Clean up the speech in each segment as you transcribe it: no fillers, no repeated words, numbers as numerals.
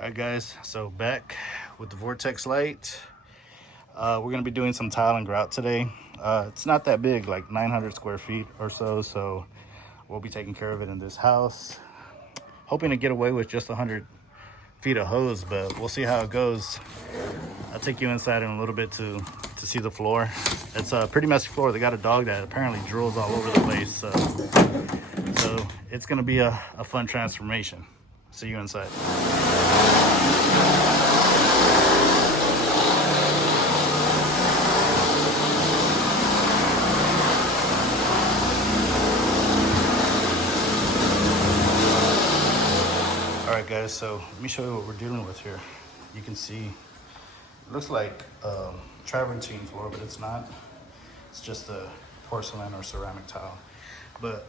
Alright guys, so back with the Vortex light. We're gonna be doing some tile and grout today. It's not that big, like 900 square feet or so we'll be taking care of it in this house. Hoping to get away with just 100 feet of hose, but we'll see how it goes. I'll take you inside in a little bit to see the floor. It's a pretty messy floor. They got a dog that apparently drools all over the place, so it's gonna be a fun transformation. See you inside. Alright guys, so let me show you what we're dealing with here. You can see it looks like travertine floor, but it's not. It's just a porcelain or ceramic tile. But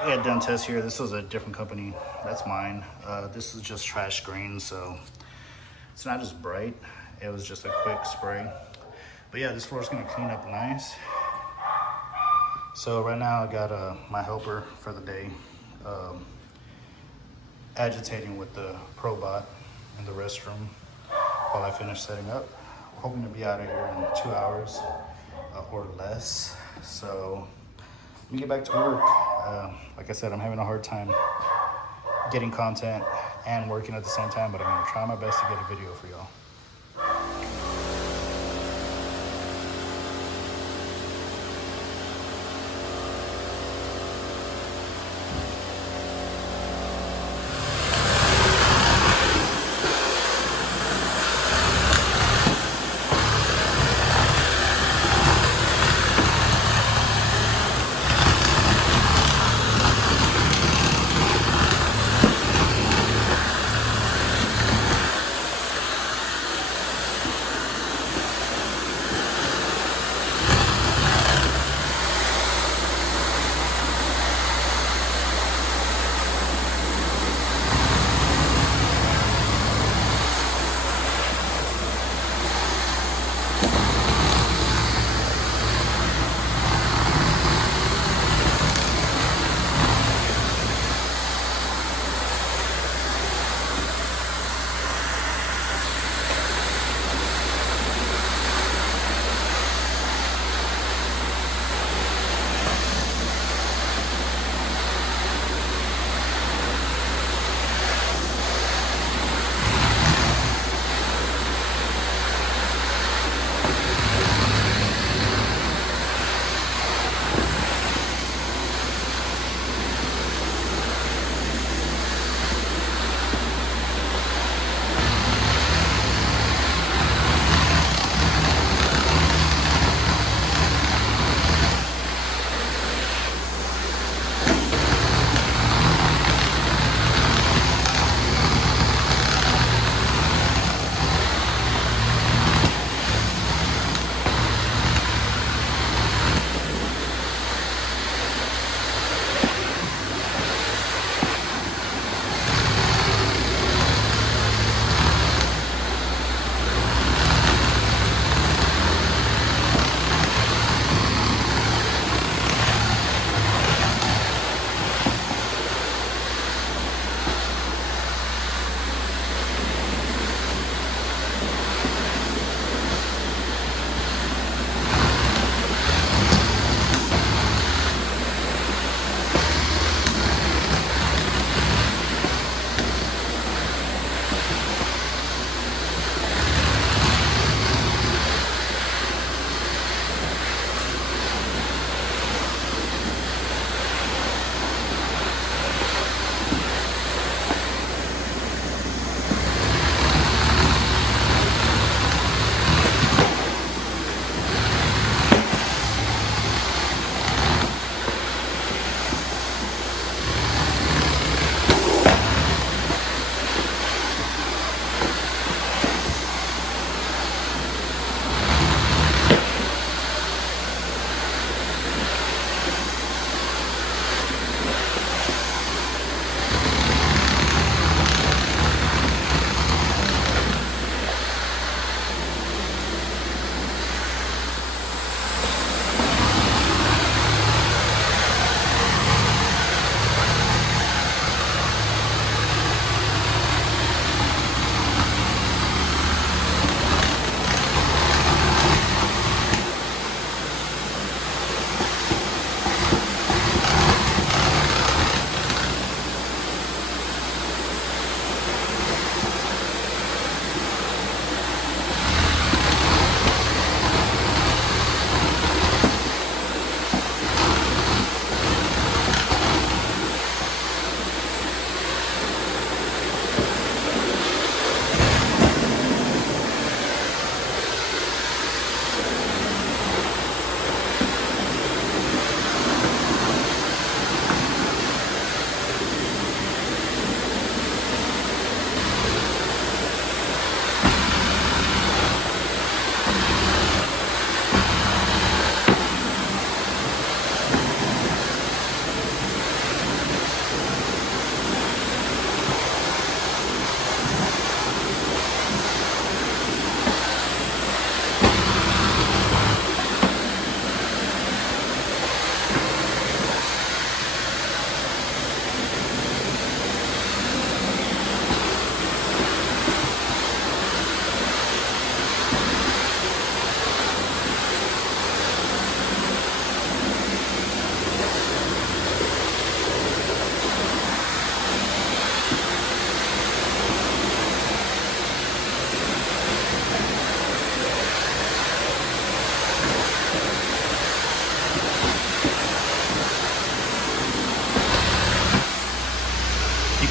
I had done tests here. This was a different company. That's mine. This is just trash green, so it's not as bright. It was just a quick spray. But yeah, this floor is gonna clean up nice. So right now I got my helper for the day agitating with the ProBot in the restroom while I finish setting up. We're hoping to be out of here in 2 hours or less. So let me get back to work. Like I said, I'm having a hard time getting content and working at the same time, but I'm gonna try my best to get a video for y'all.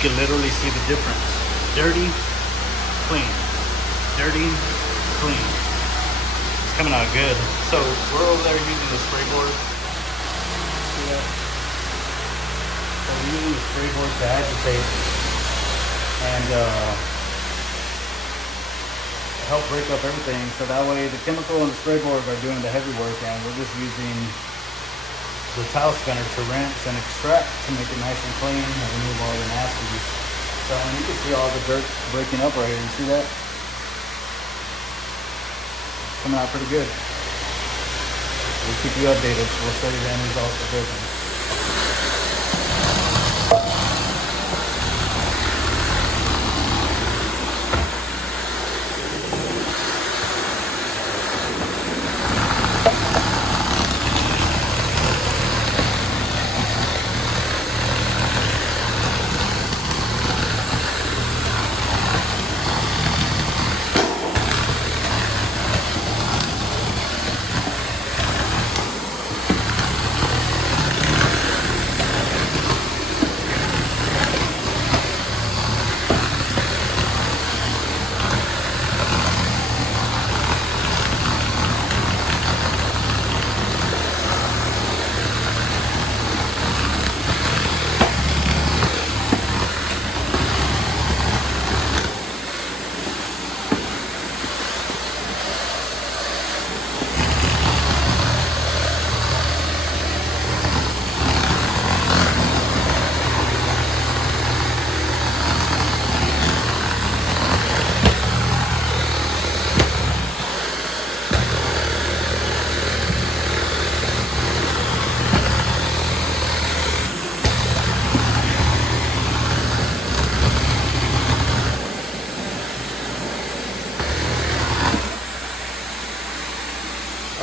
can literally see the difference. Dirty, clean. Dirty, clean. It's coming out good. So we're over there using the Sprayborg. See that? So we're using the Sprayborg to agitate and help break up everything. So that way the chemical and the Sprayborg are doing the heavy work, and we're just using the tile spinner to rinse and extract to make it nice and clean and remove all the nasty. So and you can see all the dirt breaking up right here. You see that? It's coming out pretty good. We'll keep you updated. We'll show you the end results of everything.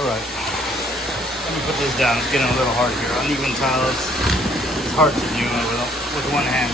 Alright, let me put this down. It's getting a little hard here. Uneven tiles, it's hard to do with one hand.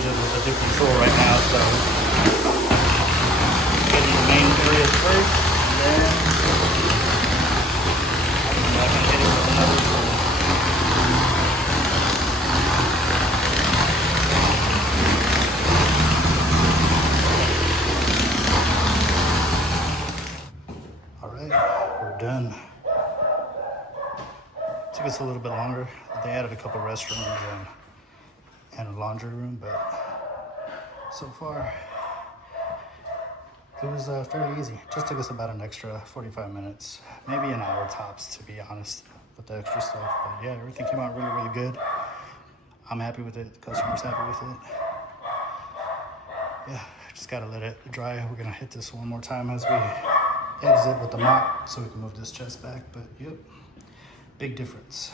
because it was a different tool right now. So getting the main areas first, and then I'll come back and hit it with another tool. We're done. Took us a little bit longer. They added a couple restrooms and a laundry room, but so far it was fairly easy. Just took us about an extra 45 minutes, maybe an hour tops, to be honest, with the extra stuff. But yeah, everything came out really, really good. I'm happy with it. The customer's happy with it. Yeah, just gotta let it dry. We're gonna hit this one more time as we exit with the mop so we can move this chest back. But yep, big difference.